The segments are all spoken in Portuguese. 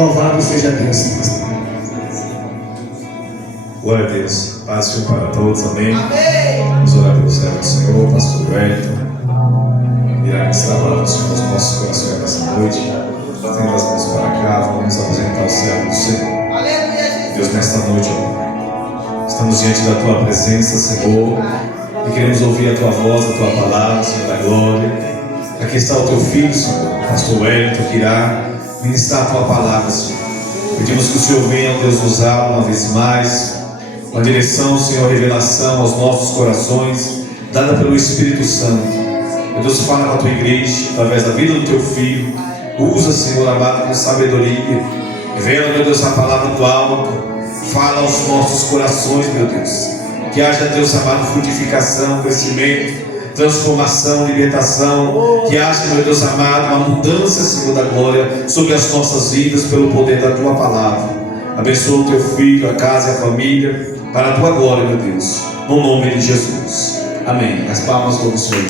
Louvado seja Deus. Glória a Deus. Paz e para todos. Amém. Vamos orar pelo servo do Senhor, pastor Wellington. Irá ministrar a palavra do Senhor aos nossos corações nessa noite. Trazendo as mãos para cá, vamos apresentar o servo do Senhor. Deus, nesta noite, estamos diante da Tua presença, Senhor, e queremos ouvir a Tua voz, a Tua palavra, Senhor da glória. Aqui está o Teu filho, Senhor, pastor Wellington, que irá ministrar a Tua palavra, Senhor. Pedimos que o Senhor venha, Deus, usar uma vez mais, uma direção, Senhor, revelação aos nossos corações, dada pelo Espírito Santo. Meu Deus, fala com a Tua igreja, através da vida do Teu filho. Usa, Senhor amado, com sabedoria. Revela, meu Deus, a palavra do alto. Fala aos nossos corações, meu Deus. Que haja, Deus amado, frutificação, crescimento, transformação, libertação. Que haja, meu Deus amado, uma mudança, Senhor da glória, sobre as nossas vidas, pelo poder da Tua palavra. Abençoa o Teu filho, a casa e a família, para a Tua glória, meu Deus, no nome de Jesus. Amém. As palmas do Senhor.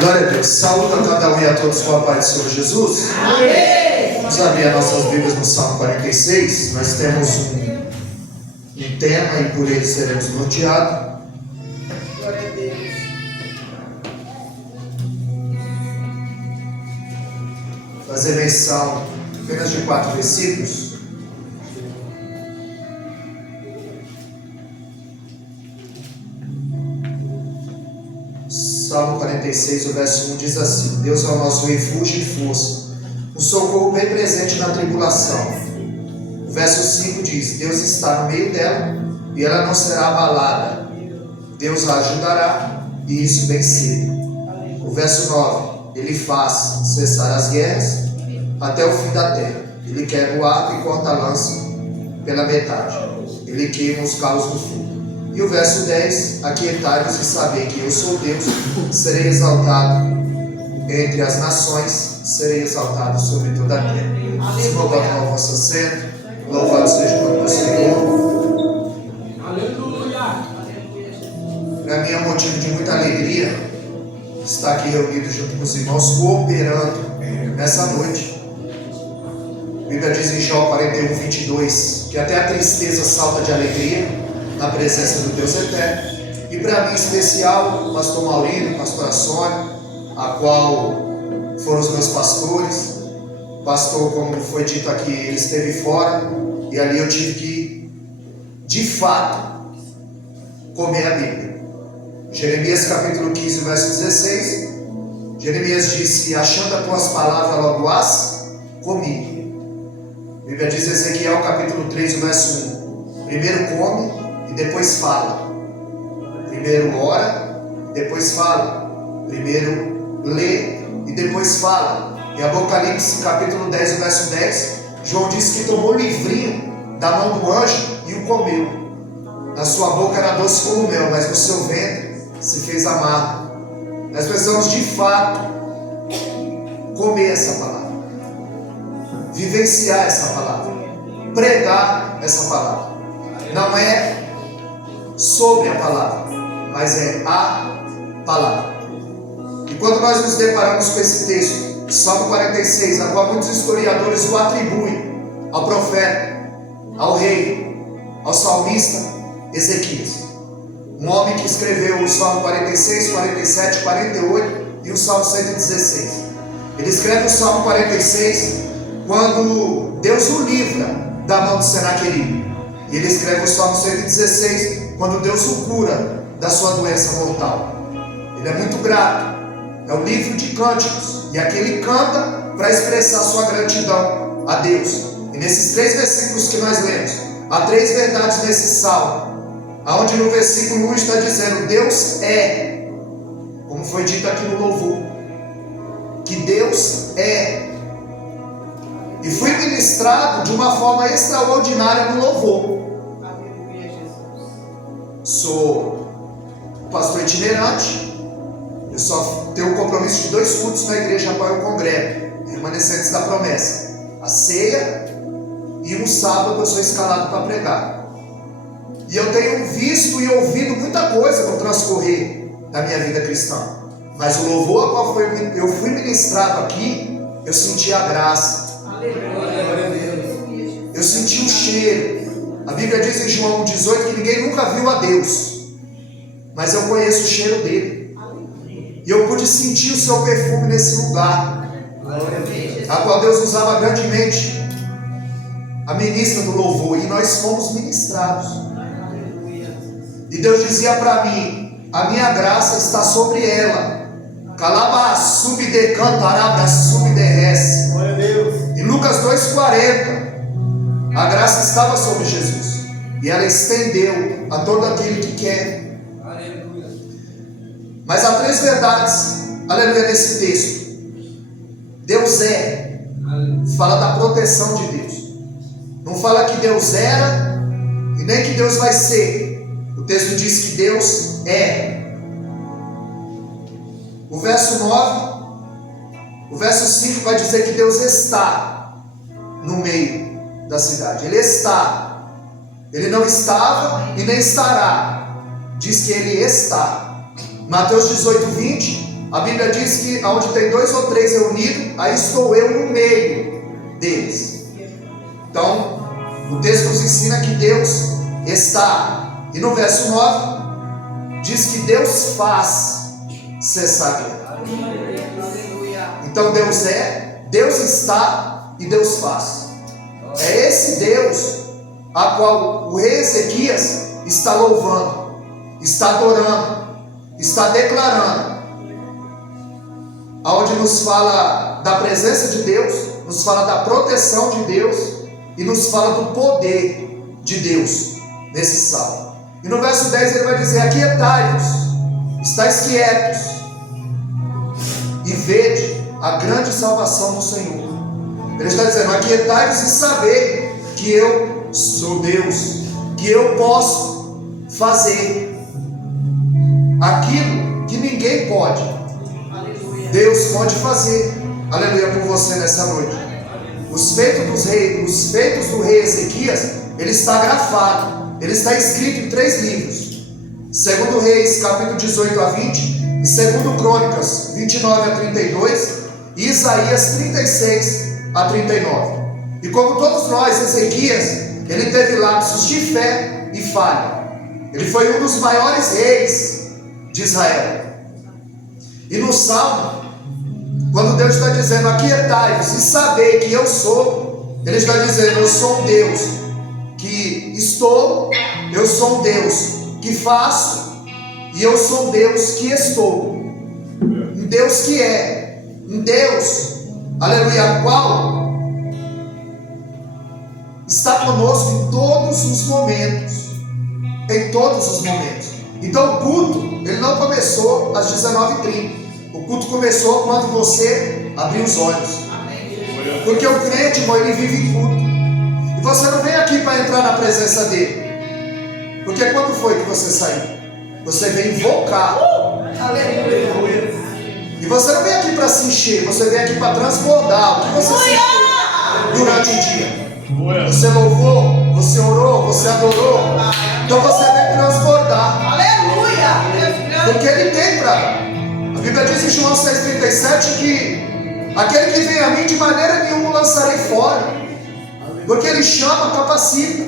Glória a Deus. Saúde a cada um e a todos com a paz do Senhor Jesus. Amém. Vamos abrir as nossas Bíblias no Salmo 46. Nós temos um tema e por ele seremos norteados. Glória a Deus. Fazer menção apenas de 4 versículos. Salmo 46, o verso 1 diz assim: Deus é o nosso refúgio e força, um socorro bem presente na tribulação. O verso 5 diz: Deus está no meio dela e ela não será abalada. Deus a ajudará, e isso bem cedo. O verso 9: Ele faz cessar as guerras até o fim da terra. Ele quebra o arco e corta a lança pela metade. Ele queima os carros no fogo. E o verso 10: Aquietai-vos e sabei que eu sou Deus, serei exaltado entre as nações, serei exaltado sobre toda a terra. Se não botar o vosso assento, louvado seja o nome do Senhor. Aleluia. Para mim é um motivo de muita alegria estar aqui reunido junto com os irmãos, cooperando nessa noite. A Bíblia diz em Jó 41, 22, que até a tristeza salta de alegria na presença do Deus eterno. E para mim em especial, o pastor Maurílio, a pastora Sônia, a qual foram os meus pastores. O pastor, como foi dito aqui, ele esteve fora, e ali eu tive que, de fato, comer a Bíblia. Jeremias capítulo 15, verso 16, Jeremias disse: achando as tuas palavras logo as comi. A Bíblia diz em Ezequiel capítulo 3, o verso 1: primeiro come e depois fala. Primeiro ora e depois fala. Primeiro lê e depois fala. Em Apocalipse capítulo 10, o verso 10, João disse que tomou o livrinho da mão do anjo e o comeu. Na sua boca era doce como mel, mas no seu ventre se fez amargo. Nós precisamos de fato comer essa palavra, vivenciar essa palavra, pregar essa palavra. Não é sobre a palavra, mas é a palavra. E quando nós nos deparamos com esse texto, Salmo 46, a qual muitos historiadores o atribuem ao profeta, ao rei, ao salmista Ezequias, um homem que escreveu o Salmo 46, 47, 48 e o Salmo 116. Ele escreve o Salmo 46 quando Deus o livra da mão de Senaqueribe. E ele escreve o Salmo 116 quando Deus o cura da sua doença mortal. Ele é muito grato. É o livro de cânticos, e aqui ele canta para expressar sua gratidão a Deus. E nesses 3 versículos que nós lemos, há 3 verdades nesse salmo, aonde no versículo 1 está dizendo: Deus é, como foi dito aqui no louvor, que Deus é. E fui ministrado de uma forma extraordinária no louvor. Sou pastor itinerante. Eu só tenho o compromisso de 2 cultos na igreja a qual eu congrego, remanescentes da promessa, a ceia e um sábado eu sou escalado para pregar. E eu tenho visto e ouvido muita coisa no transcorrer da minha vida cristã. Mas o louvor a qual eu fui ministrado aqui, eu senti a graça. Eu senti o cheiro. A Bíblia diz em João 18 que ninguém nunca viu a Deus, mas eu conheço o cheiro dele. E eu pude sentir o seu perfume nesse lugar, a qual Deus usava grandemente a ministra do louvor, e nós fomos ministrados. E Deus dizia para mim: a minha graça está sobre ela. Calaba subde cantarabra subderrece. Em Lucas 2,40, a graça estava sobre Jesus, e ela estendeu a todo aquele que quer. Mas há 3 verdades, aleluia, nesse texto. Deus fala da proteção de Deus. Não fala que Deus era e nem que Deus vai ser. O texto diz que Deus é. O verso 9, o verso 5 vai dizer que Deus está no meio da cidade. Ele está. Ele não estava e nem estará. Diz que Ele está. Mateus 18, 20, a Bíblia diz que onde tem 2 ou 3 reunidos, aí estou eu no meio deles. Então, o texto nos ensina que Deus está. E no verso 9, diz que Deus faz cessar a guerra. Então Deus é, Deus está e Deus faz. É esse Deus a qual o rei Ezequias está louvando, está adorando, está declarando, aonde nos fala da presença de Deus, nos fala da proteção de Deus e nos fala do poder de Deus nesse salmo. E no verso 10 ele vai dizer: aquietai-vos, estáis quietos e vede a grande salvação do Senhor. Ele está dizendo: aquietai-vos e saber que eu sou Deus, que eu posso fazer aquilo que ninguém pode. Aleluia. Deus pode fazer, aleluia, por você nessa noite. Os feitos do rei Ezequias, ele está grafado, ele está escrito em 3 livros: 2 Reis, capítulo 18 a 20, e 2 Crônicas, 29 a 32, e Isaías 36 a 39. E como todos nós, Ezequias, ele teve lapsos de fé e falha. Ele foi um dos maiores reis de Israel. E no Salmo, quando Deus está dizendo: aquietai-vos e sabei que eu sou, Ele está dizendo: eu sou um Deus que estou, eu sou um Deus que faço, e eu sou um Deus que estou, um Deus que é, um Deus, aleluia, qual está conosco em todos os momentos, em todos os momentos. Então o culto, ele não começou às 19h30. O culto começou quando você abriu os olhos. Porque o crente, irmão, ele vive em culto. E você não vem aqui para entrar na presença dele. Porque quando foi que você saiu? Você veio invocar. Aleluia. E você não vem aqui para se encher, você vem aqui para transbordar o que você sentiu durante o dia. Você louvou, você orou, você adorou. Então você vem transbordar. Aleluia! Porque Ele tem para. A Bíblia diz em João 6,37 que aquele que vem a mim de maneira nenhuma lançarei fora. Porque Ele chama, capacita,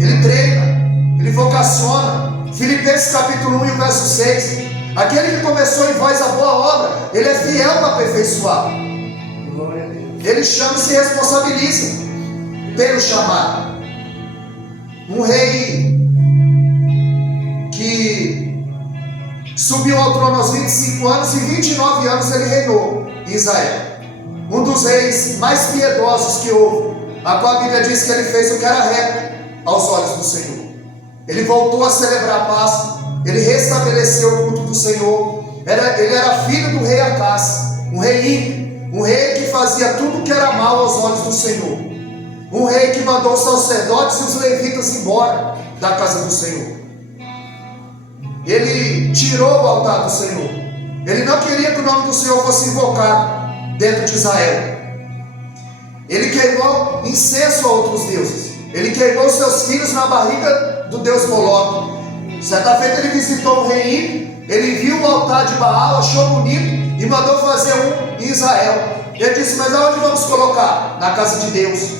Ele treina, Ele vocaciona. Filipenses capítulo 1 e o verso 6: aquele que começou em vós a boa obra, Ele é fiel para aperfeiçoar. Ele chama e se responsabiliza pelo chamado. Um rei que subiu ao trono aos 25 anos e 29 anos ele reinou em Israel. Um dos reis mais piedosos que houve, a qual a Bíblia diz que ele fez o que era reto aos olhos do Senhor. Ele voltou a celebrar a Páscoa, ele restabeleceu o culto do Senhor. Ele era filho do rei Acás, um rei ímpio, um rei que fazia tudo que era mal aos olhos do Senhor. Um rei que mandou os sacerdotes e os levitas embora da casa do Senhor. Ele tirou o altar do Senhor. Ele não queria que o nome do Senhor fosse invocado dentro de Israel. Ele queimou incenso a outros deuses. Ele queimou seus filhos na barriga do deus Moloque. Certa feita ele visitou um rei ímpio Ele viu o altar de Baal, achou bonito e mandou fazer um em Israel. Ele disse: mas aonde vamos colocar? Na casa de Deus.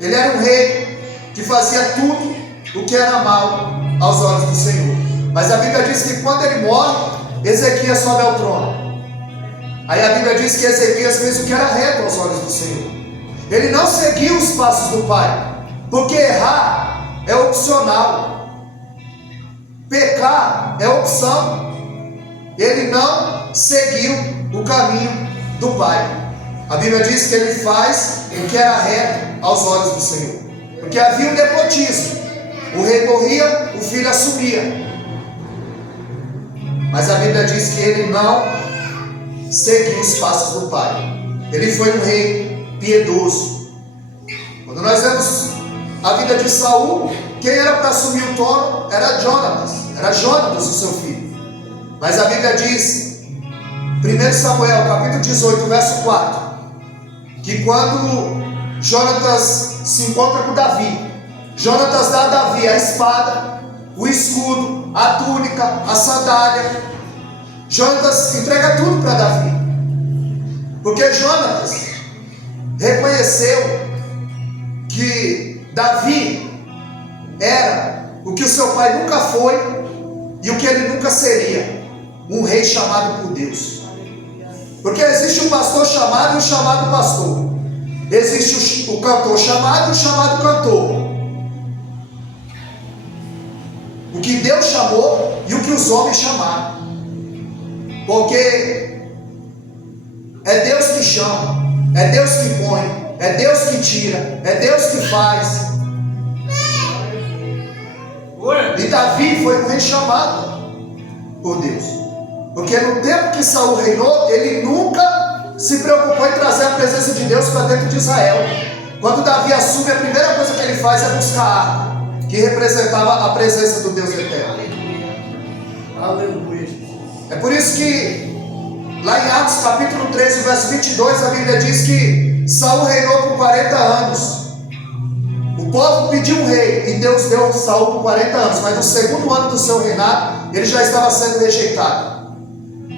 Ele era um rei que fazia tudo o que era mal aos olhos do Senhor. Mas a Bíblia diz que quando ele morre, Ezequias sobe ao trono. Aí a Bíblia diz que Ezequias fez o que era reto aos olhos do Senhor. Ele não seguiu os passos do pai, porque errar é opcional, pecar é opção. Ele não seguiu o caminho do pai. A Bíblia diz que ele faz o que era reto aos olhos do Senhor, porque havia um nepotismo. O rei morria, o filho assumia. Mas a Bíblia diz que ele não seguiu os passos do pai. Ele foi um rei piedoso. Quando nós vemos a vida de Saul, quem era para assumir o trono era Jonatas. Era Jonatas o seu filho. Mas a Bíblia diz, 1 Samuel capítulo 18, verso 4, que quando Jonatas se encontra com Davi, Jonatas dá a Davi a espada, o escudo, a túnica, a sandália. Jonatas entrega tudo para Davi, porque Jonatas reconheceu que Davi era o que o seu pai nunca foi e o que ele nunca seria: um rei chamado por Deus. Porque existe o pastor chamado e o chamado pastor. Existe o cantor chamado e o chamado cantor. O que Deus chamou e o que os homens chamaram. Porque é Deus que chama, é Deus que põe, é Deus que tira, é Deus que faz. E Davi foi um rei chamado por Deus. Porque no tempo que Saul reinou, ele nunca se preocupou em trazer a presença de Deus para dentro de Israel. Quando Davi assume, a primeira coisa que ele faz é buscar a arca, que representava a presença do Deus eterno. Aleluia. É por isso que lá em Atos capítulo 13, verso 22, a Bíblia diz que Saul reinou por 40 anos. O povo pediu um rei e Deus deu Saul por 40 anos, mas no segundo ano do seu reinado, ele já estava sendo rejeitado.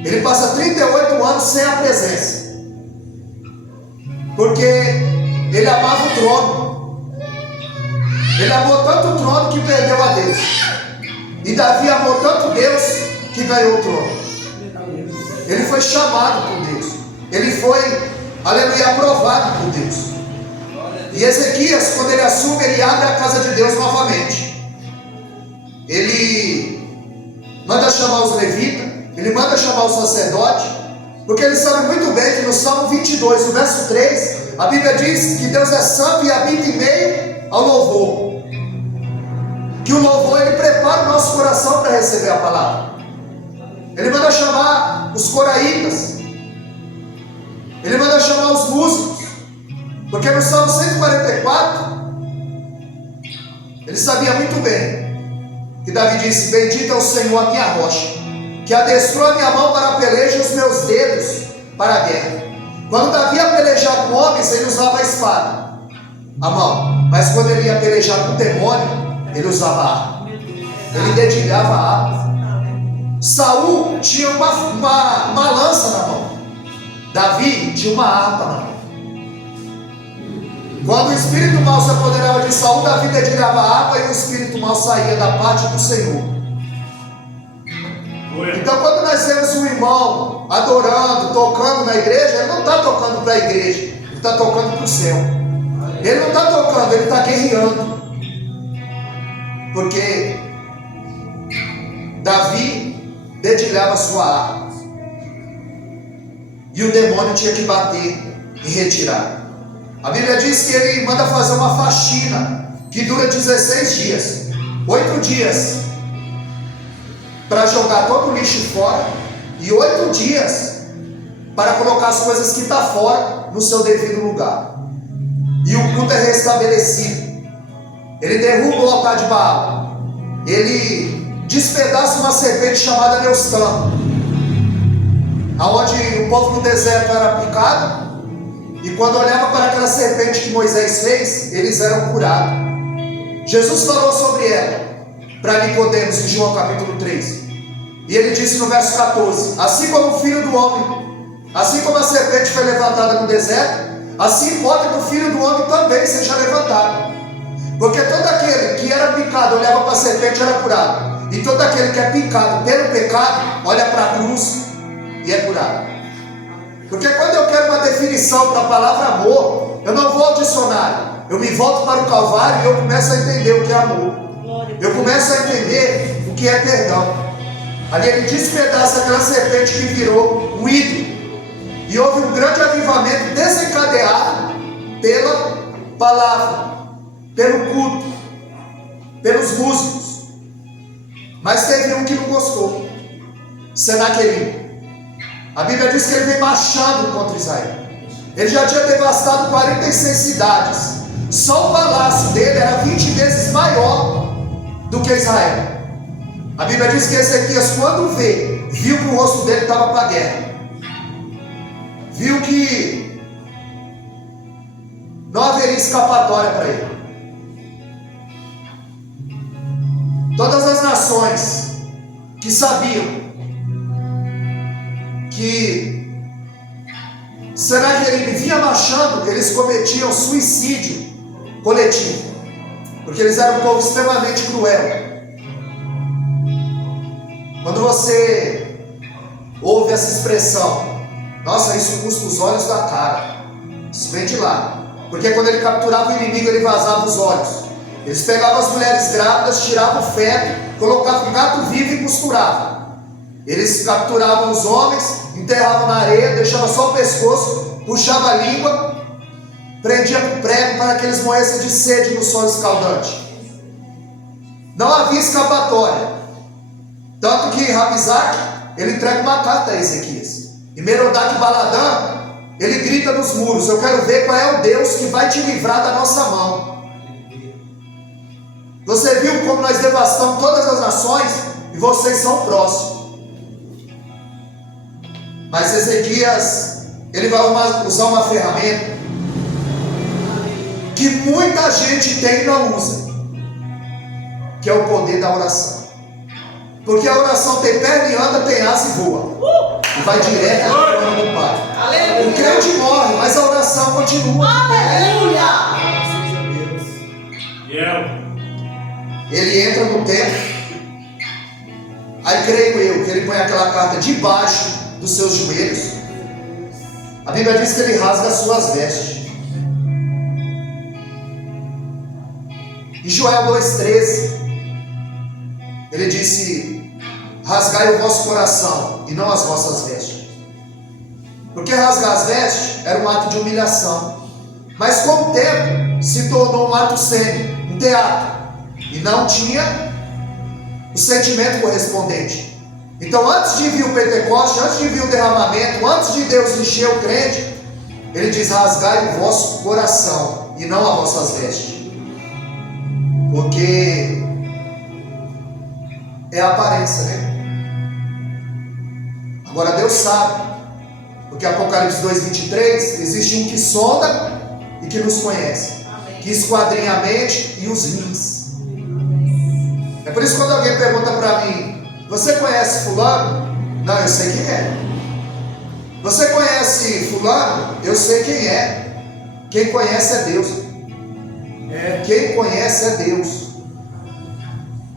Ele passa 38 anos sem a presença, porque ele amava o trono. Ele amou tanto o trono que perdeu a Deus. E Davi amou tanto Deus que ganhou o trono. Ele foi chamado por Deus. Ele foi, aleluia, aprovado por Deus. E Ezequias, quando ele assume, ele abre a casa de Deus novamente. Ele manda chamar os levitas, ele manda chamar o sacerdote, porque ele sabe muito bem que no Salmo 22, o verso 3, a Bíblia diz que Deus é santo e habita em meio ao louvor. Que o louvor, ele prepara o nosso coração para receber a palavra. Ele manda chamar os coraitas, ele manda chamar os músicos, porque no Salmo 144, ele sabia muito bem que Davi disse: bendito é o Senhor, a minha rocha, que adestrou a minha mão para a peleja e os meus dedos para a guerra. Quando Davi ia pelejar com homens, ele usava a espada, a mão. Mas quando ele ia pelejar com o demônio, ele usava a arma. Ele dedilhava a arma. Saul tinha uma lança na mão. Davi tinha uma harpa na mão. Quando o espírito mau se apoderava de Saul, Davi dedilhava a harpa e o espírito mau saía da parte do Senhor. Então, quando nós vemos um irmão adorando, tocando na igreja, ele não está tocando para a igreja, ele está tocando para o céu. Ele não está tocando, ele está guerreando. Porque Davi dedilhava sua arma e o demônio tinha que bater e retirar. A Bíblia diz que ele manda fazer uma faxina que dura 16 dias, 8 dias para jogar todo o lixo fora e 8 dias para colocar as coisas que estão fora no seu devido lugar. E o culto é restabelecido. Ele derruba o altar de Baal, ele despedaça uma serpente chamada Neustama, aonde o povo no deserto era picado, e quando olhava para aquela serpente que Moisés fez, eles eram curados. Jesus falou sobre ela para Nicodemos em João capítulo 3. E ele disse no verso 14: assim como o filho do homem, assim como a serpente foi levantada no deserto, assim pode que o filho do homem também seja levantado. Porque todo aquele que era picado olhava para a serpente e era curado. E todo aquele que é picado pelo pecado olha para a cruz e é curado. Porque quando eu quero uma definição para a palavra amor, eu não vou ao dicionário. Eu me volto para o Calvário e eu começo a entender o que é amor. Eu começo a entender o que é perdão. Ali ele despedaça aquela serpente que virou um ídolo. E houve um grande avivamento desencadeado pela palavra, pelo culto, pelos músicos. Mas teve um que não gostou, Senaqueribe. A Bíblia diz que ele vem marchando contra Israel. Ele já tinha devastado 46 cidades. Só o palácio dele era 20 vezes maior do que Israel. A Bíblia diz que Ezequias, quando viu que o rosto dele estava para a guerra, viu que não haveria escapatória para ele. Todas as nações que sabiam que Senaqueribe vinha marchando, eles cometiam suicídio coletivo, porque eles eram um povo extremamente cruel. Quando você ouve essa expressão, nossa, isso custa os olhos da cara, isso vem de lá. Porque quando ele capturava o inimigo, ele vazava os olhos. Eles pegavam as mulheres grávidas, tiravam o feto, colocavam um gato vivo e costuravam. Eles capturavam os homens, enterravam na areia, deixavam só o pescoço, puxavam a língua, prendiam com prego para que eles morressem de sede no sol escaldante. Não havia escapatória. Tanto que Rabizak, ele entrega uma carta a Ezequias. E Merodach Baladã, ele grita nos muros: eu quero ver qual é o Deus que vai te livrar da nossa mão. Você viu como nós devastamos todas as nações e vocês são próximos. Mas Ezequias, ele vai usar uma ferramenta que muita gente tem e não usa, que é o poder da oração. Porque a oração tem perna e anda, tem asa e voa. E vai direto ao trono do Pai. Aleluia. O crente morre, mas a oração continua. Aleluia. Ele entra no templo. Aí creio eu que ele põe aquela carta debaixo dos seus joelhos. A Bíblia diz que ele rasga as suas vestes. Em Joel 2,13 ele disse: rasgai o vosso coração e não as vossas vestes. Porque rasgar as vestes era um ato de humilhação, mas com o tempo se tornou um ato cênico, um teatro, e não tinha o sentimento correspondente. Então, antes de vir o Pentecoste, antes de vir o derramamento, antes de Deus encher o crente, ele diz: rasgai o vosso coração e não as vossas vestes. Porque é a aparência, né? Agora Deus sabe, porque Apocalipse 2,23, existe um que sonda e que nos conhece, que esquadrinha a mente e os rins. É por isso que quando alguém pergunta para mim: você conhece fulano? Não, eu sei quem é. Você conhece fulano? Eu sei quem é. Quem conhece é Deus. Quem conhece é Deus.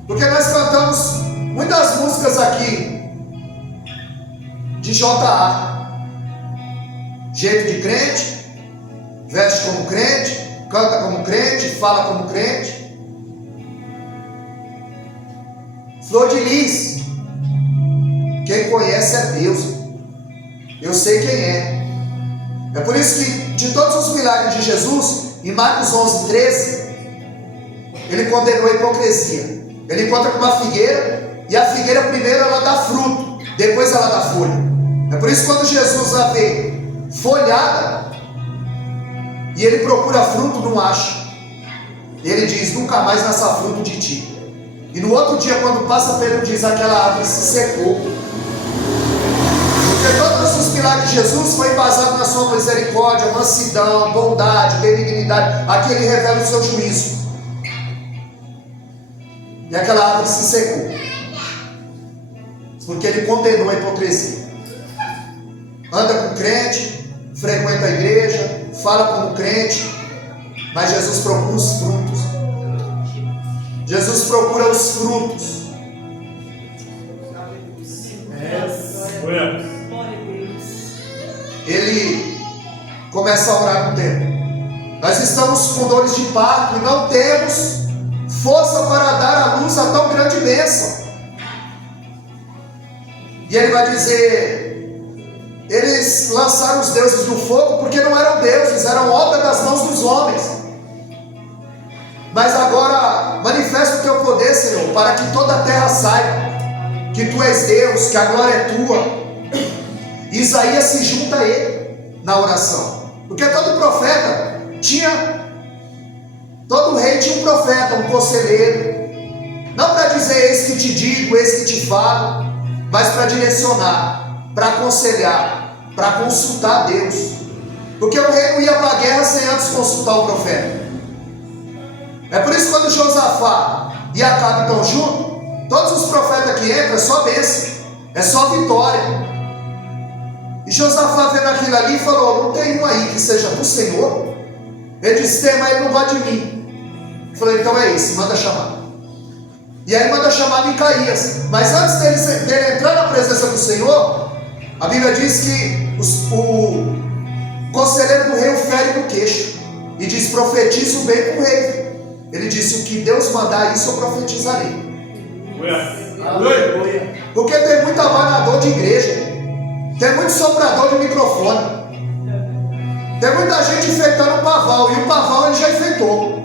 Porque nós cantamos muitas músicas aqui de J.A. Jeito de crente, veste como crente, canta como crente, fala como crente. Flor de lis. Quem conhece é Deus. Eu sei quem é. É por isso que de todos os milagres de Jesus, em Marcos 11,13, ele condenou a hipocrisia. Ele encontra com uma figueira, e a figueira primeiro ela dá fruto, depois ela dá folha. É por isso que quando Jesus a vê folhada e ele procura fruto, não acha. Ele diz: nunca mais nasça fruto de ti. E no outro dia, quando passa, Pedro diz: aquela árvore se secou. Porque todos os milagres de Jesus foi embasado na sua misericórdia, mansidão, bondade, benignidade. Aqui ele revela o seu juízo. E aquela árvore se secou. porque ele condenou a hipocrisia. Anda com crente, frequenta a igreja, fala como crente, mas Jesus procura os frutos. Jesus procura os frutos. Ele começa a orar no templo. Nós estamos com dores de parto e não temos força para dar à luz a tão grande bênção. E ele vai dizer: eles lançaram os deuses no fogo porque não eram deuses, eram obra das mãos dos homens. Mas agora manifesta o teu poder, Senhor, para que toda a terra saiba que tu és Deus, que a glória é tua. Isaías se junta a ele na oração, porque todo profeta tinha, todo rei tinha um profeta, um conselheiro, não para dizer eis que te digo, eis que te falo, mas para direcionar, para aconselhar, para consultar Deus, porque o rei não ia para a guerra sem antes consultar o profeta. É por isso que quando Josafá e Acabe estão juntos, todos os profetas que entram é só bênção, é só vitória. E Josafá vendo aquilo ali e falou: não tem um aí que seja do Senhor? Ele disse: tem, mas ele não gosta de mim. Eu falei: então é esse, manda chamar. E aí manda chamar Micaías. Mas antes dele entrar na presença do Senhor, a Bíblia diz que o conselheiro do rei o fere no queixo e diz: profetiza o bem para o rei. Ele disse: o que Deus mandar, isso eu profetizarei. Porque tem muito abanador de igreja, tem muito soprador de microfone, tem muita gente enfeitando o pavão, e o pavão ele já enfeitou.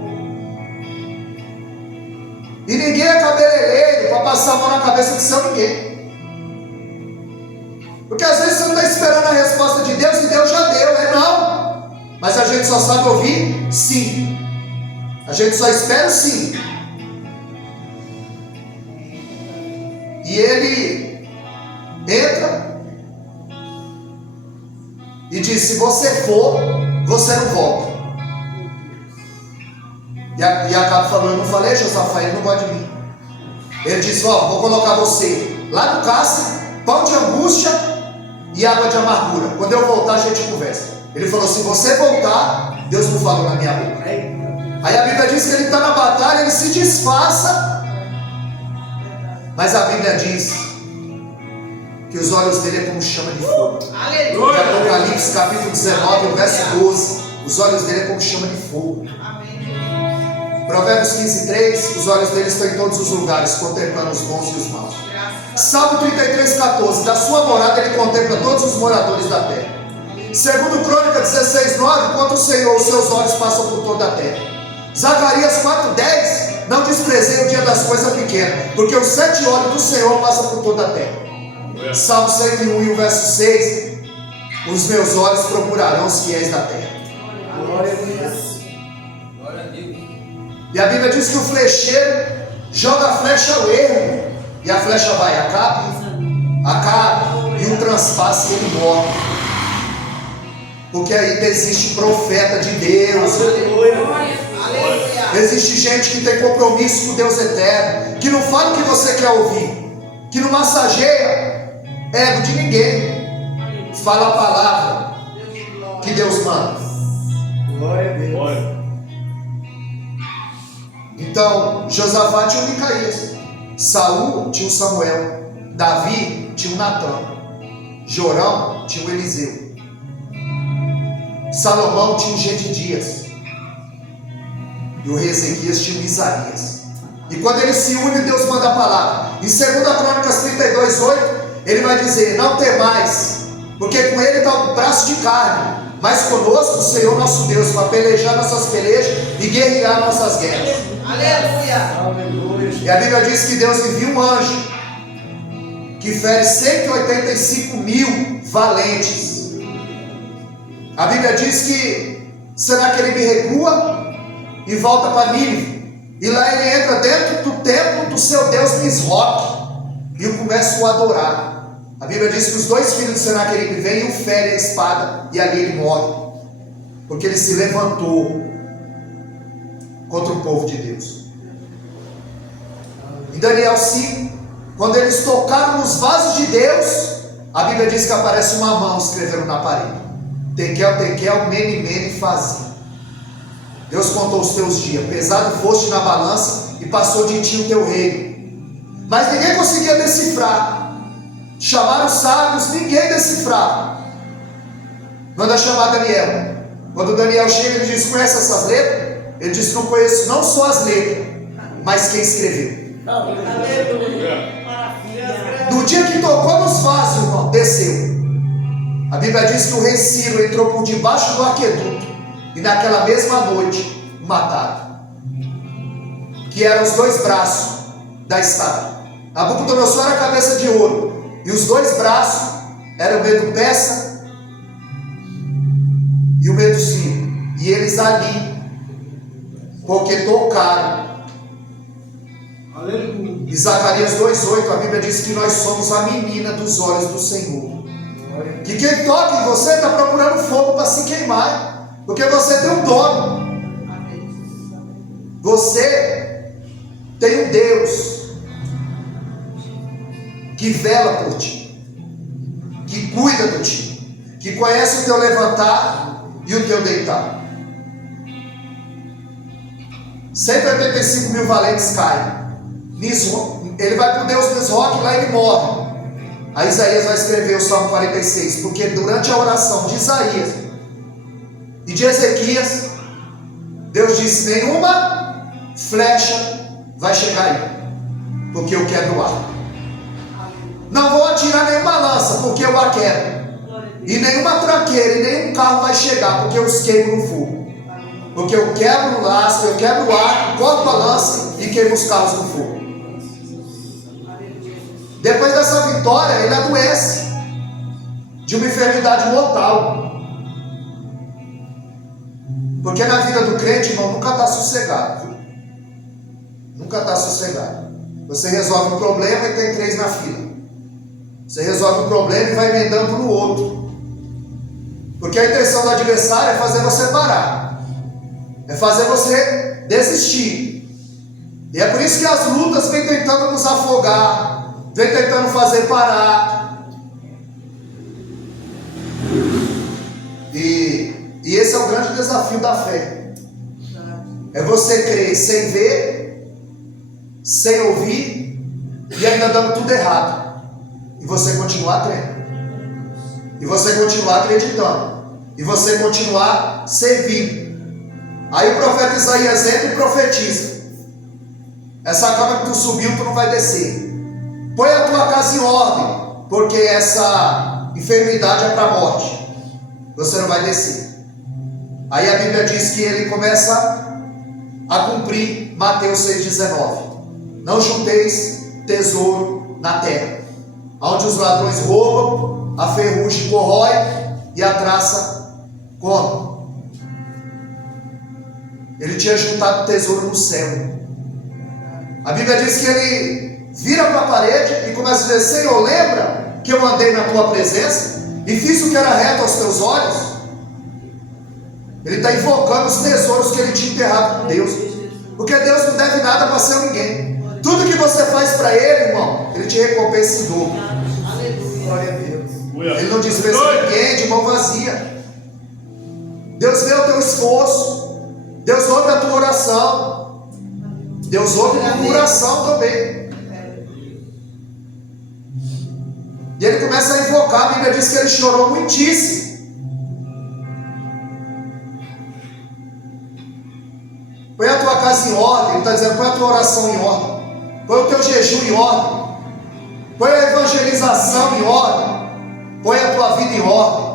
E ninguém é cabeleireiro para passar a mão na cabeça de seu ninguém. Porque às vezes você não está esperando a resposta de Deus e Deus já deu, é não. Mas a gente só sabe ouvir sim. A gente só espera o sim. E ele entra e diz: se você for, você não volta. E acaba falando: eu não falei, Josafá, ele não gosta de mim. Ele disse: ó, vou colocar você lá no cárcere, pão de angústia e água de amargura. Quando eu voltar, a gente conversa. Ele falou: se você voltar, Deus não falou na minha boca. Aí a Bíblia diz que ele está na batalha, ele se disfarça, mas a Bíblia diz que os olhos dele é como chama de fogo. Aleluia. Apocalipse capítulo 19, verso 12. Os olhos dele é como chama de fogo. Amém. Provérbios 15, 3. Os olhos dele estão em todos os lugares, contemplando os bons e os maus. Salmo 33, 14. Da sua morada ele contempla todos os moradores da terra. Segundo Crônica 16, 9. Quanto o Senhor, os seus olhos passam por toda a terra. Zacarias 4,10. Não desprezei o dia das coisas pequenas, porque os 7 olhos do Senhor passam por toda a terra. Salmo 101 e o verso 6. Os meus olhos procurarão os fiéis da terra. Glória a Deus. Glória a Deus. E a Bíblia diz que o flecheiro joga a flecha ao erro, e a flecha vai a Acabe, e o transpassa e ele morre. Porque ainda existe profeta de Deus. Aleluia. Existe gente que tem compromisso com Deus eterno, que não fala o que você quer ouvir, que não massageia ego de ninguém, fala a palavra que Deus manda. Glória a Deus. Então Josafá tinha um Micaías, Saul tinha um Samuel, Davi tinha um Natã, Jorão tinha um Eliseu, Salomão tinha um Gedidias, e o rei Ezequias tinha um Isaías. E quando eles se unem, Deus manda a palavra. Em 2 Crônicas 32, 8, ele vai dizer: não temais, porque com ele está um braço de carne, mas conosco o Senhor nosso Deus, para pelejar nossas pelejas e guerrear nossas guerras. Aleluia. E a Bíblia diz que Deus envia um anjo que fere 185 mil valentes. A Bíblia diz que Senaqueribe recua e volta para Nínive, e lá ele entra dentro do templo do seu Deus Nisroque e o começa a adorar. A Bíblia diz que os 2 filhos de Senaqueribe vêm e o ferem a espada, e ali ele morre, porque ele se levantou contra o povo de Deus. Em Daniel 5, quando eles tocaram nos vasos de Deus, a Bíblia diz que aparece uma mão escrevendo na parede. Tekel, tekel, mene, mene, fazia. Deus contou os teus dias, pesado foste na balança e passou de ti o teu reino. Mas ninguém conseguia decifrar. Chamaram os sábios, ninguém decifrava. Manda chamar Daniel. Quando Daniel chega, ele diz: conhece essas letras? Ele diz: não conheço não só as letras, mas quem escreveu. No dia que tocou nos vasos, irmão, desceu. A Bíblia diz que o rei Ciro entrou por debaixo do aqueduto e naquela mesma noite o mataram. Que eram os dois braços da estátua. Nabucodonosor era a cabeça de ouro e os dois braços eram o medo peça e o medo Ciro. E eles ali, porque tocaram. Aleluia. E Zacarias 2,8, a Bíblia diz que nós somos a menina dos olhos do Senhor. Que quem toca em você está procurando fogo para se queimar, porque você tem um dono. Você tem um Deus que vela por ti, que cuida de ti, que conhece o teu levantar e o teu deitar. 185 mil valentes caem. Ele vai para o Deus Nisroque, lá ele morre. Aí Isaías vai escrever o Salmo 46, porque durante a oração de Isaías e de Ezequias, Deus disse: nenhuma flecha vai chegar aí, porque eu quebro o arco. Não vou atirar nenhuma lança, porque eu a quebro. E nenhuma tranqueira e nenhum carro vai chegar, porque eu os queimo no fogo. Porque eu quebro o laço, eu quebro o arco, corto a lança e queimo os carros no fogo. Depois dessa vitória, ele adoece de uma enfermidade mortal. Porque na vida do crente, irmão, nunca está sossegado, viu? Nunca está sossegado. Você resolve um problema e tem 3 na fila. Você resolve um problema e vai emendando no outro. Porque a intenção do adversário é fazer você parar, é fazer você desistir. E é por isso que as lutas vêm tentando nos afogar, vem tentando fazer parar. E esse é o grande desafio da fé. É você crer sem ver, sem ouvir e ainda dando tudo errado. E você continuar crendo. E você continuar acreditando. E você continuar servindo. Aí o profeta Isaías entra e profetiza: essa cama que tu subiu, tu não vai descer. Põe a tua casa em ordem, porque essa enfermidade é para a morte. Você não vai descer. Aí a Bíblia diz que ele começa a cumprir Mateus 6,19. Não junteis tesouro na terra, onde os ladrões roubam, a ferrugem corrói e a traça come. Ele tinha juntado tesouro no céu. A Bíblia diz que ele vira para a parede e começa a dizer: Senhor, lembra que eu andei na tua presença e fiz o que era reto aos teus olhos? Ele está invocando os tesouros que ele tinha enterrado com Deus, porque Deus não deve nada para ser ninguém. Tudo que você faz para ele, irmão, ele te recompensa em dobro. Glória a Deus. Ele não dispensa ninguém de mão vazia. Deus vê o teu esforço, Deus ouve a tua oração, Deus ouve a tua oração também. E ele começa a invocar. A Bíblia diz que ele chorou muitíssimo. Põe a tua casa em ordem. Ele está dizendo: põe a tua oração em ordem, põe o teu jejum em ordem, põe a evangelização em ordem, põe a tua vida em ordem.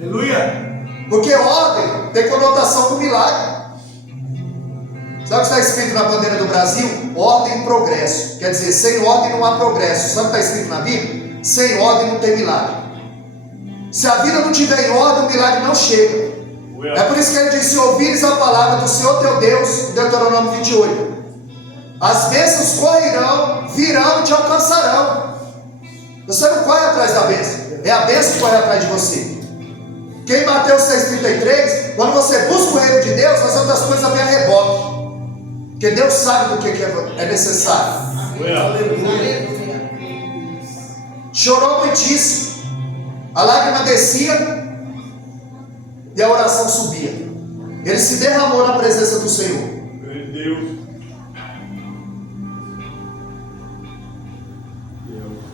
Aleluia. Porque ordem tem conotação com milagre. Sabe o que está escrito na bandeira do Brasil? Ordem e progresso. Quer dizer, sem ordem não há progresso. Sabe o que está escrito na Bíblia? Sem ordem não tem milagre. Se a vida não tiver em ordem, o milagre não chega. É por isso que ele diz: se ouvires a palavra do Senhor teu Deus, Deuteronômio 28, as bênçãos correrão, virão e te alcançarão. Você não corre atrás da bênção, é a bênção que corre atrás de você. Porque em Mateus 6,33, quando você busca o reino de Deus, as outras coisas vêm a reboque. Porque Deus sabe do que é necessário. Aleluia. Chorou muitíssimo. A lágrima descia e a oração subia. Ele se derramou na presença do Senhor. Meu Deus.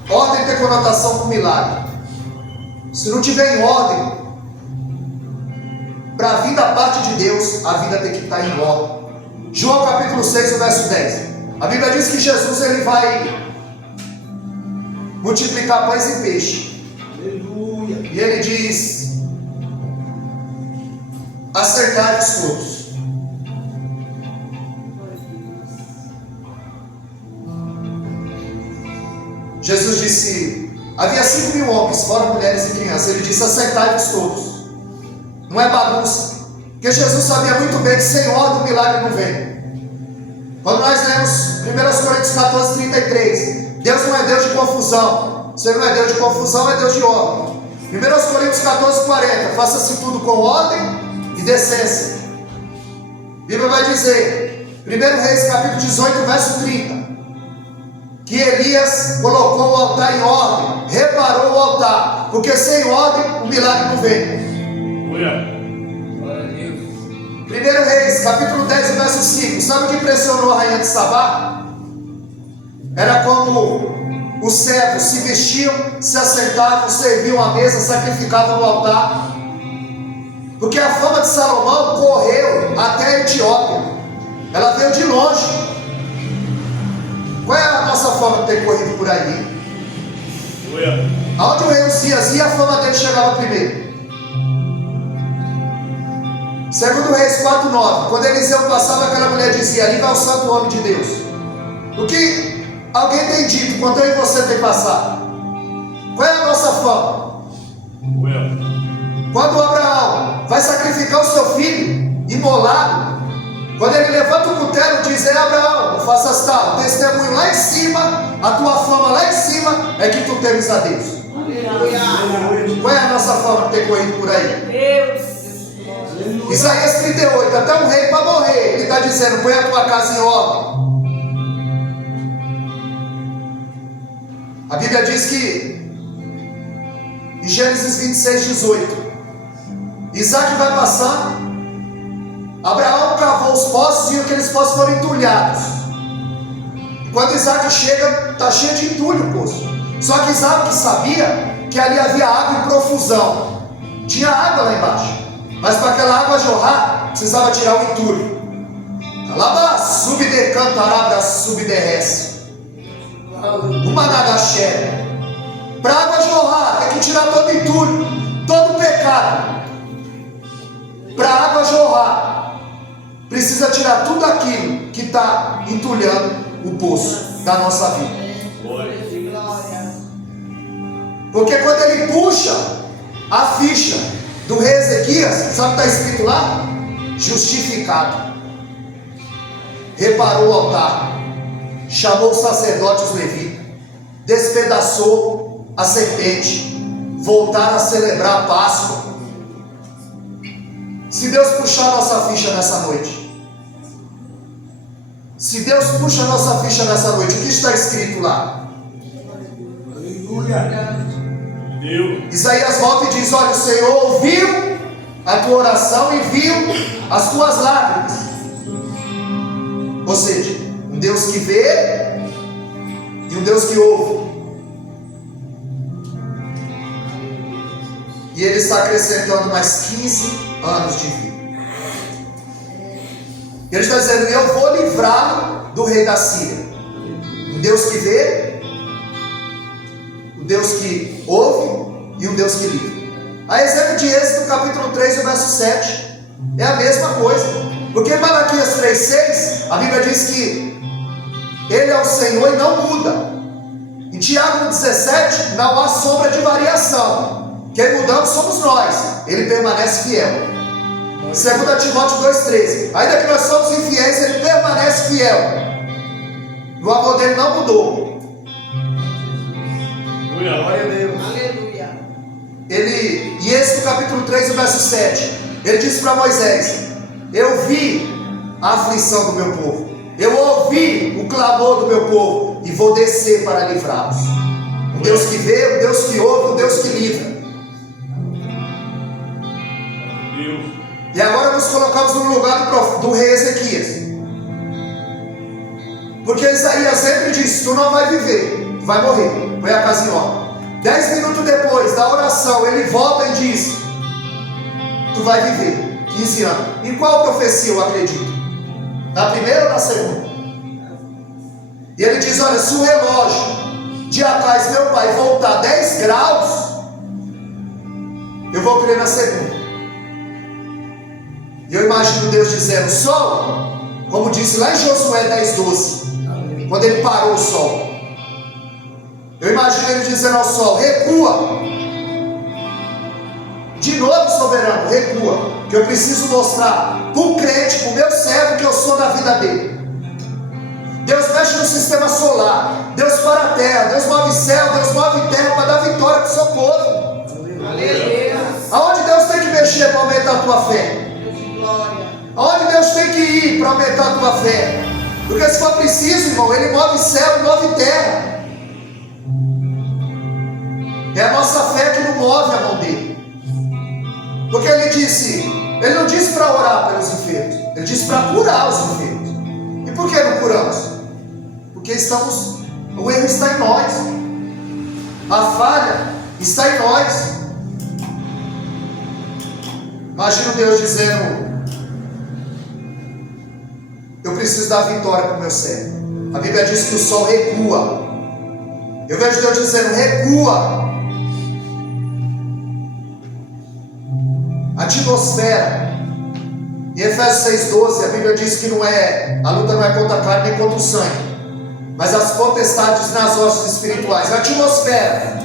Ordem tem conotação com milagre. Se não tiver em ordem, para vir da parte de Deus, a vida tem que estar em ordem. João capítulo 6, o verso 10. A Bíblia diz que Jesus ele vai multiplicar pães e peixe. Aleluia. E ele diz: acertai-vos todos. Jesus disse: havia 5.000 homens, fora mulheres e crianças. Ele disse: acertai-vos todos. Não é bagunça. Porque Jesus sabia muito bem que sem ordem o milagre não vem. Quando nós lemos 1 Coríntios 14, 33, Deus não é Deus de confusão. Se Ele não é Deus de confusão, é Deus de ordem. 1 Coríntios 14, 40, faça-se tudo com ordem e decência. A Bíblia vai dizer, 1 Reis capítulo 18, verso 30, que Elias colocou o altar em ordem, reparou o altar, porque sem ordem o milagre não vem. 1 Reis, capítulo 10, verso 5. Sabe o que impressionou a rainha de Sabá? Era como os servos se vestiam, se assentavam, serviam à mesa, sacrificavam no altar. Porque a fama de Salomão correu até a Etiópia. Ela veio de longe. Qual é a nossa fama de ter corrido por aí? Aonde o rei Uzias ia, a fama dele chegava primeiro. Segundo Reis 4:9, quando Eliseu passava, aquela mulher dizia: ali vai o santo homem de Deus. O que alguém tem dito quando eu e você tem passado? Qual é a nossa fama? Quando Abraão vai sacrificar o seu filho imolado, quando ele levanta o cutelo, diz: é Abraão, não faças tal, o testemunho lá em cima, a tua fama lá em cima é que tu temes a Deus. Aleluia. Qual é a nossa fama de ter corrido por aí? Deus. Isaías 38, até um rei para morrer, ele está dizendo: põe a tua casa em ordem. A Bíblia diz que em Gênesis 26, 18, Isaac vai passar, Abraão cavou os poços e aqueles poços foram entulhados. Quando Isaac chega, está cheio de entulho o poço. Só que Isaac sabia que ali havia água em profusão. Tinha água lá embaixo, mas para aquela água jorrar, precisava tirar o entulho. Alaba, subdecanta, arabra, subderrece. Uma nagaxé. Para a água jorrar, tem que tirar todo o entulho, todo o pecado. Para a água jorrar, precisa tirar tudo aquilo que está entulhando o poço da nossa vida. Porque quando ele puxa a ficha do rei Ezequias, sabe o que está escrito lá? Justificado. Reparou o altar, chamou os sacerdotes levitas, despedaçou a serpente, voltaram a celebrar a Páscoa. Se Deus puxar a nossa ficha nessa noite, se Deus puxa a nossa ficha nessa noite, o que está escrito lá? Aleluia. Isaías volta e diz: olha, o Senhor ouviu a tua oração e viu as tuas lágrimas. Ou seja, um Deus que vê e um Deus que ouve. E Ele está acrescentando mais 15 anos de vida. Ele está dizendo: eu vou livrá-lo do rei da Síria. Um Deus que vê, um Deus que ouve e um Deus que livra. A exemplo de Êxodo capítulo 3, o verso 7, é a mesma coisa. Porque em Malaquias 3,6, a Bíblia diz que Ele é o Senhor e não muda. Em Tiago 17, não há sombra de variação. Quem mudamos somos nós, Ele permanece fiel. 2 Timóteo 2,13, ainda que nós somos infiéis, Ele permanece fiel. O amor dele não mudou. Glória a Deus. Aleluia. Ele, em Êxodo capítulo 3, o verso 7, ele disse para Moisés: eu vi a aflição do meu povo, eu ouvi o clamor do meu povo, e vou descer para livrá-los. Um Deus que vê, um Deus que ouve, um Deus que livra. E agora nos colocamos no lugar do rei Ezequias. Porque Isaías sempre disse: tu não vai viver, tu vai morrer. Foi a casa em ordem. 10 minutos depois da oração, ele volta e diz: tu vai viver 15 anos. Em qual profecia eu acredito? Na primeira ou na segunda? E ele diz: olha, se o relógio de atrás meu pai voltar 10 graus, eu vou crer na segunda. E eu imagino Deus dizendo: sol, como disse lá em Josué 10:12, quando ele parou o sol. Eu imagino ele dizendo ao sol: recua. De novo, soberano, recua. Que eu preciso mostrar para o crente, para o meu servo, que eu sou na vida dele. Deus mexe no sistema solar. Deus para a terra. Deus move céu, Deus move terra para dar vitória para o seu povo. Aleluia. Aonde Deus tem que mexer para aumentar a tua fé? Aonde Deus tem que ir para aumentar a tua fé? Porque se for preciso, irmão, Ele move céu e move terra. É a nossa fé que não move a mão dele. Porque Ele não disse para orar pelos enfermos, Ele disse para curar os enfermos. E por que não curamos? Porque o erro está em nós. A falha está em nós. Imagina Deus dizendo: eu preciso dar vitória para o meu servo. A Bíblia diz que o sol recua. Eu vejo Deus dizendo: recua. A atmosfera. Em Efésios 6:12, a Bíblia diz que a luta não é contra a carne nem contra o sangue, mas as potestades nas hostes espirituais. A atmosfera.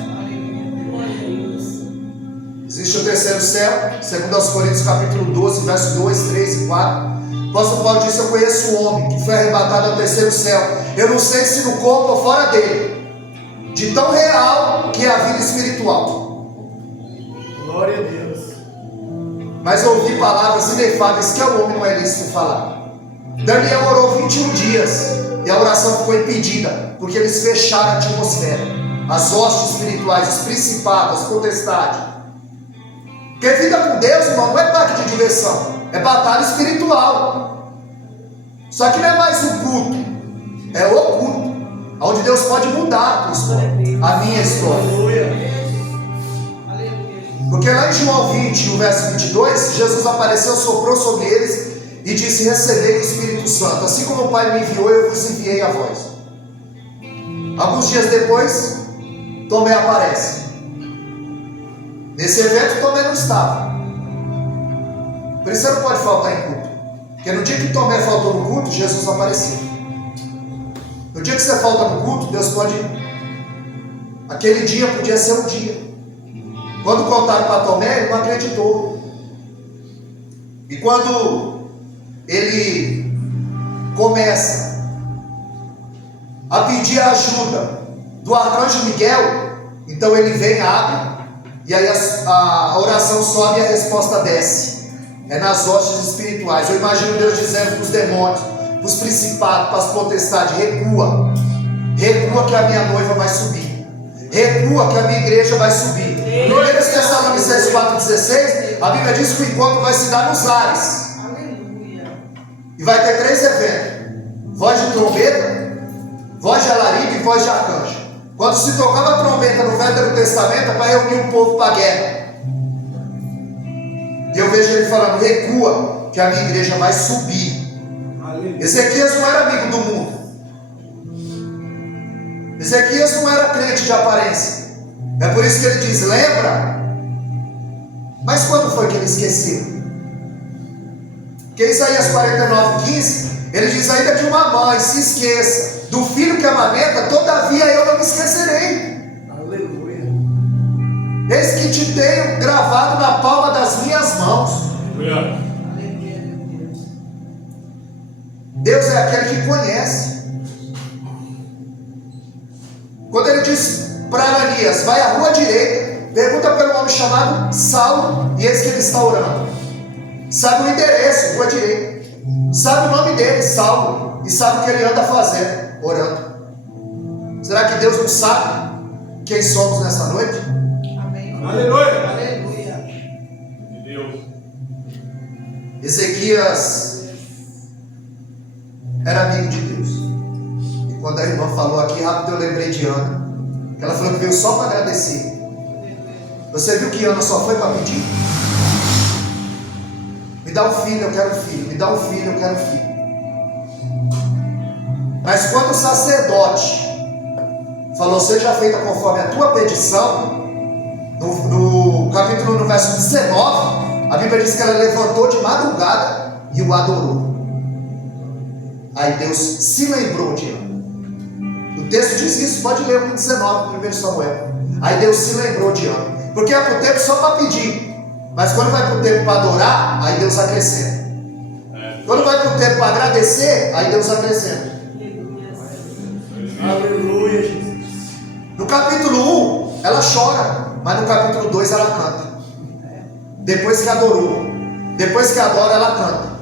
Existe o terceiro céu, segundo aos Coríntios capítulo 12, versos 2, 3 e 4. O apóstolo Paulo disse: eu conheço um homem que foi arrebatado ao terceiro céu. Eu não sei se no corpo ou fora dele, de tão real que é a vida espiritual. Glória a Deus. Mas eu ouvi palavras inefáveis que ao homem não é lícito falar. Daniel orou 21 dias e a oração ficou impedida, porque eles fecharam a atmosfera, as hostes espirituais, os principados, as potestades. Porque vida com Deus, irmão, não é parque de diversão, é batalha espiritual. Só que não é mais um culto, é o culto, onde Deus pode mudar a minha história. Aleluia. Porque lá em João 20, no verso 22, Jesus apareceu, soprou sobre eles e disse: recebei o Espírito Santo. Assim como o Pai me enviou, eu vos enviei a vós. Alguns dias depois, Tomé aparece. Nesse evento, Tomé não estava. Por isso você não pode faltar em culto. Porque no dia que Tomé faltou no culto, Jesus apareceu. No dia que você falta no culto, Deus pode... Aquele dia podia ser um dia. Quando contaram para Tomé, ele não acreditou. E quando ele começa a pedir a ajuda do arcanjo Miguel, então ele vem, abre, e aí a oração sobe e a resposta desce. É nas hostes espirituais. Eu imagino Deus dizendo para os demônios, para os principados, para as potestades: recua. Recua que a minha noiva vai subir. Recua que a minha igreja vai subir. No 1 Tessalonicenses 4,16, a Bíblia diz que o encontro vai se dar nos ares. E vai ter 3 eventos: voz de trombeta, voz de alarido e voz de arcanjo. Quando se tocava a trombeta no Velho Testamento, é para reunir o povo para a guerra. E eu vejo ele falando: recua que a minha igreja vai subir. Ezequias não era amigo do mundo. Ezequias não era crente de aparência. É por isso que ele diz: lembra? Mas quando foi que ele esqueceu? Porque Isaías 49:15, ele diz: ainda que uma mãe se esqueça do filho que amamenta, todavia eu não me esquecerei. Aleluia. Eis que te tenho gravado na palma das minhas mãos. Deus é aquele que conhece. Quando ele diz para Ananias: vai à rua direita, pergunta pelo homem chamado Saulo, e eis que ele está orando. Sabe o endereço, rua direita. Sabe o nome dele, Saulo, e sabe o que ele anda fazendo, orando. Será que Deus não sabe quem somos nessa noite? Amém. Aleluia. Aleluia. De Deus. Ezequias era amigo de Deus. E quando a irmã falou aqui, rápido eu lembrei de Ana, que ela falou que veio só para agradecer. Você viu que Ana só foi para pedir? Me dá um filho, eu quero um filho. Me dá um filho, eu quero um filho. Mas quando o sacerdote falou, seja feita conforme a tua petição, no capítulo, no verso 19, a Bíblia diz que ela levantou de madrugada e o adorou. Aí Deus se lembrou de Ana. O texto diz isso, pode ler no 19, 1 Samuel. Aí Deus se lembrou de Ana. Porque é para o tempo só para pedir. Mas quando vai para o tempo para adorar, aí Deus acrescenta. Quando vai para o tempo para agradecer, aí Deus acrescenta. Aleluia, Jesus. No capítulo 1, ela chora. Mas no capítulo 2 ela canta. Depois que adorou. Depois que adora, ela canta.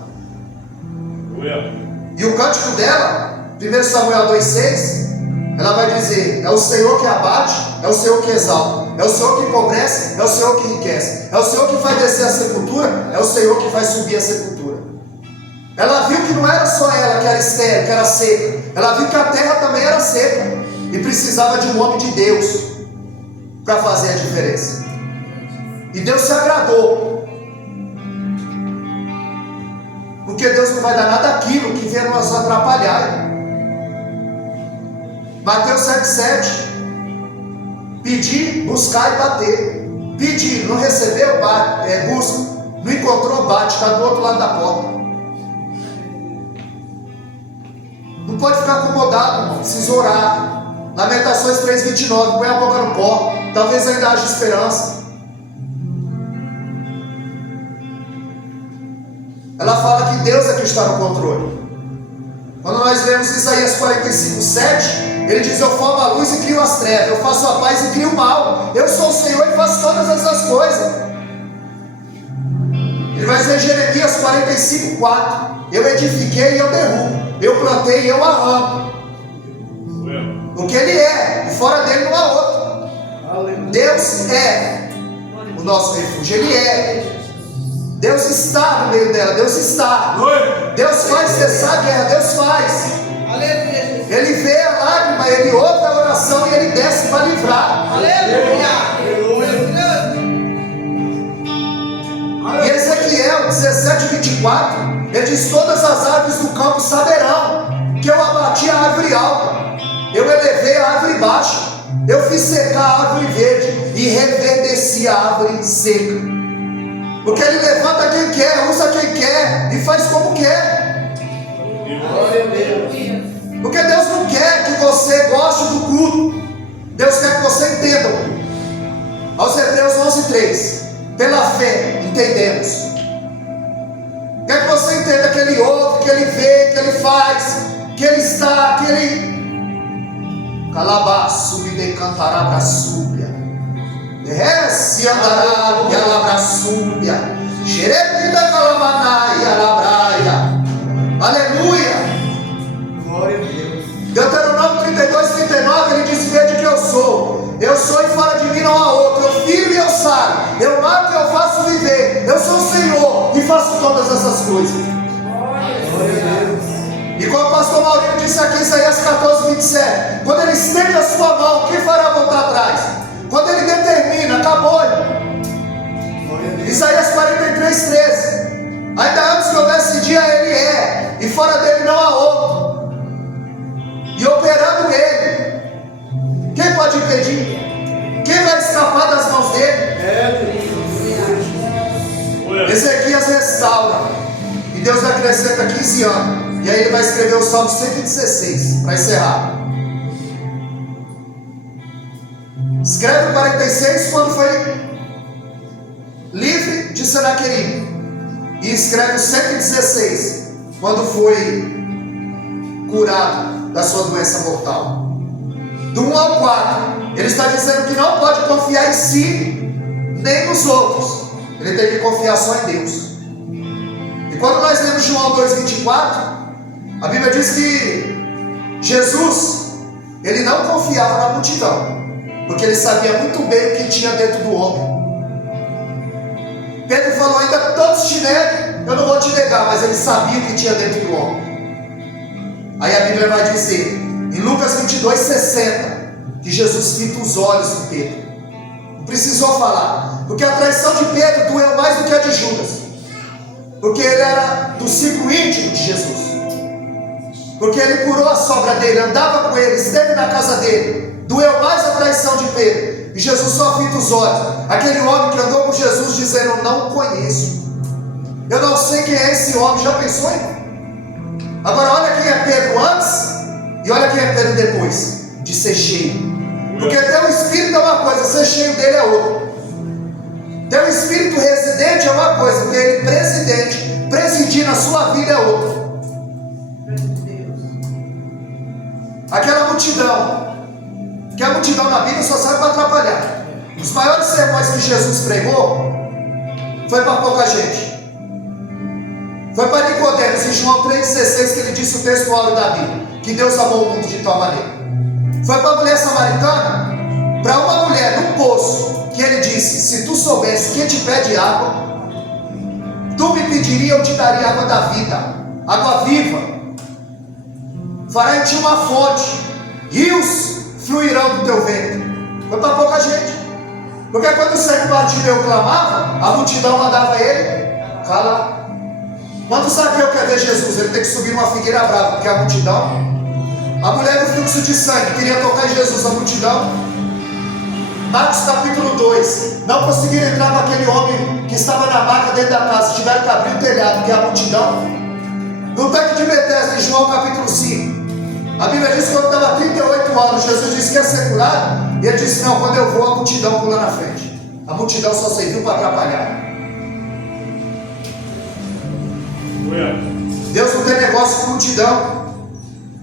E o cântico dela, 1 Samuel 2,6, ela vai dizer: é o Senhor que abate, é o Senhor que exalta, é o Senhor que empobrece, é o Senhor que enriquece, é o Senhor que faz descer a sepultura, é o Senhor que faz subir a sepultura. Ela viu que não era só ela que era estéril, que era seca. Ela viu que a terra também era seca e precisava de um homem de Deus para fazer a diferença. E Deus se agradou, porque Deus não vai dar nada daquilo que venha nos atrapalhar. Mateus 7,7: pedir, buscar e bater. Pedir, não recebeu, busca. Não encontrou, bate, está do outro lado da porta. Não pode ficar acomodado, irmão. Precisa orar. Lamentações 3,29: põe a boca no pó, talvez ainda haja esperança. Ela fala que Deus é que está no controle. Quando nós lemos Isaías 45,7, ele diz: eu formo a luz e crio as trevas, eu faço a paz e crio o mal, eu sou o Senhor e faço todas essas coisas. Ele vai dizer em Jeremias 45,4: eu edifiquei e eu derrubo, eu plantei e eu arranco. Porque Ele é, e fora dele não há outro. Aleluia. Deus é o nosso refúgio, Ele é. Deus está no meio dela, Deus está. Deus faz cessar a guerra, Deus faz. Aleluia. Ele vê a lágrima, Ele ouve a oração e Ele desce para livrar. Aleluia. E Ezequiel 17,24, ele diz: todas as árvores do campo saberão que eu abati a árvore alta, eu elevei a árvore baixa, eu fiz secar a árvore verde e reverdeci a árvore seca. Porque Ele levanta quem quer, usa quem quer e faz como quer. Glória a Deus. Porque Deus não quer que você goste do culto, Deus quer que você entenda o culto. Aos Hebreus 11,3: pela fé entendemos. Quer que você entenda que Ele ouve, que Ele vê, que Ele faz, que Ele está, que Ele calabaço me decantará para súbia. Se andará e alabra súbia, xerepida calamanai e alabraia. Aleluia. Glória a Deus. Deuteronômio 32,39, ele diz: vede que eu sou e fora de mim não há outro, eu firo e eu saro, eu mato e eu faço viver, eu sou o Senhor e faço todas essas coisas. Glória a Deus. E como o pastor Maurício disse aqui em Isaías 14,27, quando Ele estende a sua mão, quem fará voltar atrás? Quando Ele determina, acabou. Isaías 43,13: ainda antes que houvesse dia, Ele é, e fora dele não há outro. E operando Ele, quem pode impedir? Quem vai escapar das mãos dele? Ezequias restaura, e Deus acrescenta 15 anos, e aí ele vai escrever o Salmo 116 para encerrar. Escreve o 46 quando foi livre de Senaqueribe, e escreve o 116 quando foi curado da sua doença mortal. Do 1 ao 4, ele está dizendo que não pode confiar em si nem nos outros, ele tem que confiar só em Deus. E quando nós lemos João 2,24, a Bíblia diz que Jesus, Ele não confiava na multidão, porque ele sabia muito bem o que tinha dentro do homem. Pedro falou: ainda todos te negam, eu não vou te negar, mas ele sabia o que tinha dentro do homem. Aí a Bíblia vai dizer, em Lucas 22:60, que Jesus fita os olhos de Pedro. Não precisou falar, porque a traição de Pedro doeu mais do que a de Judas, porque ele era do ciclo íntimo de Jesus, porque ele curou a sogra dele, andava com ele, esteve na casa dele. Doeu mais a traição de Pedro, e Jesus só fita os olhos. Aquele homem que andou com Jesus dizendo: eu não conheço, eu não sei quem é esse homem. Já pensou, irmão? Agora olha quem é Pedro antes e olha quem é Pedro depois de ser cheio. Porque ter um espírito é uma coisa, ser cheio dele é outra. Ter um espírito residente é uma coisa, ter ele presidente, presidir na sua vida é outra. Aquela multidão, que a multidão na Bíblia só serve para atrapalhar. Os maiores sermões que Jesus pregou foi para pouca gente. Foi para Nicodemos, em João 3,16, que ele disse o texto áureo da Bíblia, que Deus amou o mundo de tal maneira. Foi para a mulher samaritana, para uma mulher no poço, que ele disse: se tu soubesse quem te pede água, tu me pediria, eu te daria água da vida, água viva. Fará em ti uma fonte, rios fluirão do teu ventre. Foi para pouca gente, porque quando o cego Bartimeu clamava, a multidão mandava ele calar. Quando Zaqueu quer ver Jesus, ele tem que subir numa figueira brava, porque a multidão, a mulher do fluxo de sangue queria tocar em Jesus, a multidão. Marcos capítulo 2, não conseguiram entrar com aquele homem que estava na maca dentro da casa, tiveram que abrir o telhado, porque a multidão. No tanque de Betesda, em João capítulo 5, a Bíblia diz que quando estava 38 anos, Jesus disse: quer ser curado? E ele disse: não, quando eu vou, a multidão pula na frente. A multidão só serviu para atrapalhar. Deus não tem negócio com multidão.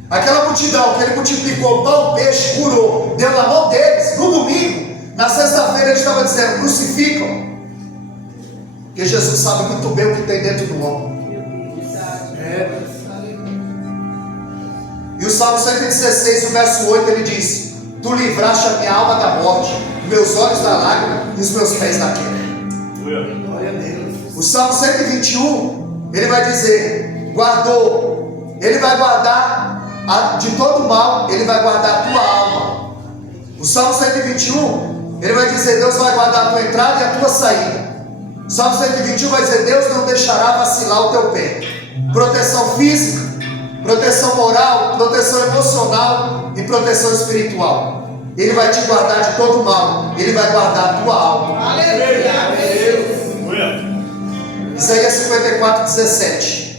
Aquela multidão que ele multiplicou pão, peixe, curou, deu na mão deles no domingo. Na sexta-feira ele estava dizendo: crucificam, porque Jesus sabe muito bem o que tem dentro do homem. E o Salmo 116, o verso 8, ele diz: tu livraste a minha alma da morte, meus olhos da lágrima e os meus pés da queda. Glória a Deus. O Salmo 121, ele vai dizer: guardou, ele vai guardar de todo mal, ele vai guardar a tua alma. O Salmo 121, ele vai dizer: Deus vai guardar a tua entrada e a tua saída. O Salmo 121 vai dizer: Deus não deixará vacilar o teu pé. Proteção física, proteção moral, proteção emocional e proteção espiritual. Ele vai te guardar de todo mal, ele vai guardar a tua alma. Aleluia. Isaías 54:17,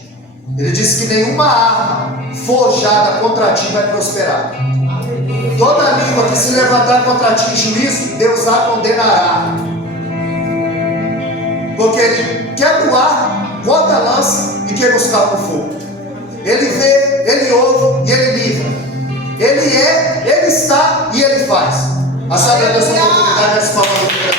ele diz que nenhuma arma forjada contra ti vai prosperar. Toda língua que se levantar contra ti em juízo, Deus a condenará. Porque ele quebra o ar, bota a lança e queima os carros no fogo. Ele vê, ele ouve e ele livra. Ele é, ele está e ele faz. A saber dessa oportunidade nessa palma do Deus.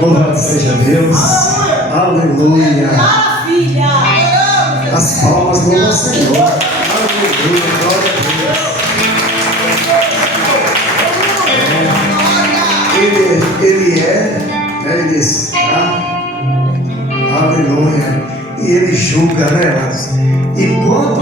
Louvado seja Deus. Aleluia. Maravilha! As palmas louvam ao Senhor. Aleluia. Glória a Deus. Ele é, né, ele está. Aleluia. E ele julga, né? E quando